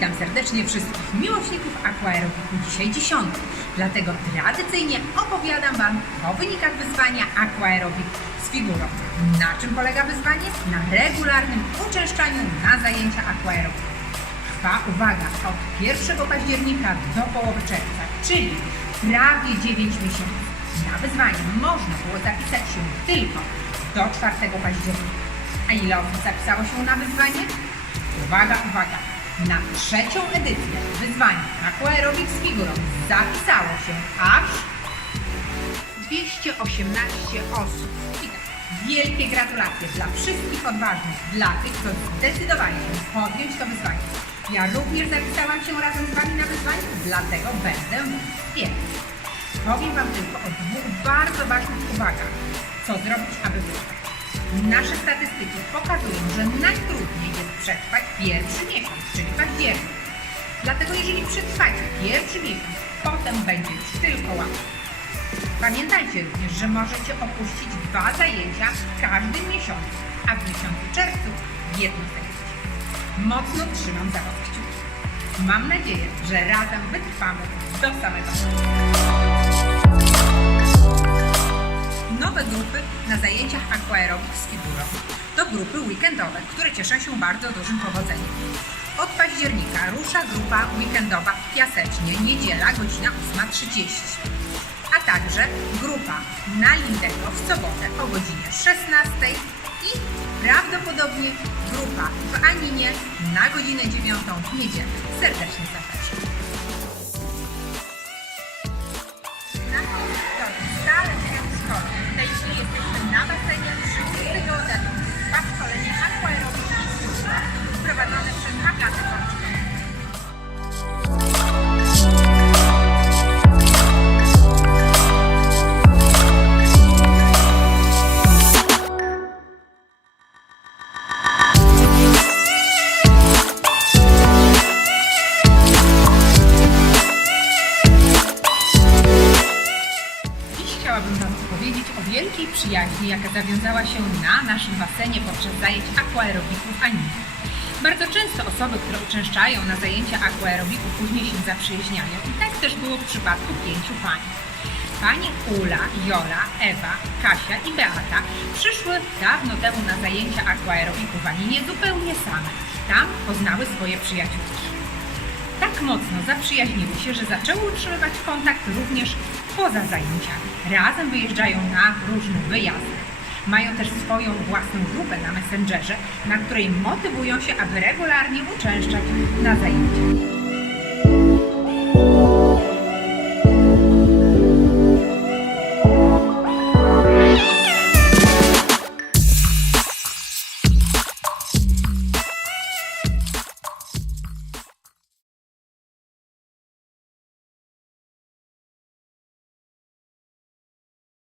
Witam serdecznie wszystkich miłośników aquaerobiku. Dzisiaj dziesiąty, dlatego tradycyjnie opowiadam Wam o wynikach wyzwania aquaerobik z figurą. Na czym polega wyzwanie? Na regularnym uczęszczaniu na zajęcia aquaerobiku. Trwa, uwaga, od 1 października do połowy czerwca, czyli prawie 9 miesięcy. Na wyzwanie można było zapisać się tylko do 4 października. A ile osób zapisało się na wyzwanie? Uwaga, uwaga! Na trzecią edycję wyzwania Aquaerobic z figurą zapisało się aż 218 osób. Wielkie gratulacje dla wszystkich odważnych, dla tych, co zdecydowali się podjąć to wyzwanie. Ja również zapisałam się razem z Wami na wyzwanie, dlatego będę wspierać. Powiem Wam tylko o dwóch bardzo ważnych uwagach. Co zrobić, aby wytrwać? Nasze statystyki pokazują, że najtrudniej jest przetrwać pierwszy miesiąc, czyli październik. Dlatego jeżeli przetrwacie pierwszy miesiąc, potem będzie już tylko łatwo. Pamiętajcie również, że możecie opuścić dwa zajęcia w każdym miesiącu, a w miesiącu czerwcu jedno zajęcie. Mocno trzymam za Was. Mam nadzieję, że razem wytrwamy do samego końca. Grupy na zajęciach aquaerobic z figurą to grupy weekendowe, które cieszą się bardzo dużym powodzeniem. Od października rusza grupa weekendowa w Piasecznie, niedziela, godzina 8.30. A także grupa na Lindego w sobotę o godzinie 16 i prawdopodobnie grupa w Aninie na godzinę 9 w niedzielę. Serdecznie zapraszam. W szkole. W tej chwili wielkiej przyjaźni, jaka zawiązała się na naszym basenie podczas zajęć aquaerobiku w Aninie. Bardzo często osoby, które uczęszczają na zajęcia aquaerobiku później się zaprzyjaźniają i tak też było w przypadku pięciu pań. Pani Ula, Jola, Ewa, Kasia i Beata przyszły dawno temu na zajęcia aquaerobiku w Aninie zupełnie same. Tam poznały swoje przyjaciółki tak mocno zaprzyjaźniły się, że zaczęły utrzymywać kontakt również poza zajęciami. Razem wyjeżdżają na różne wyjazdy. Mają też swoją własną grupę na Messengerze, na której motywują się, aby regularnie uczęszczać na zajęcia.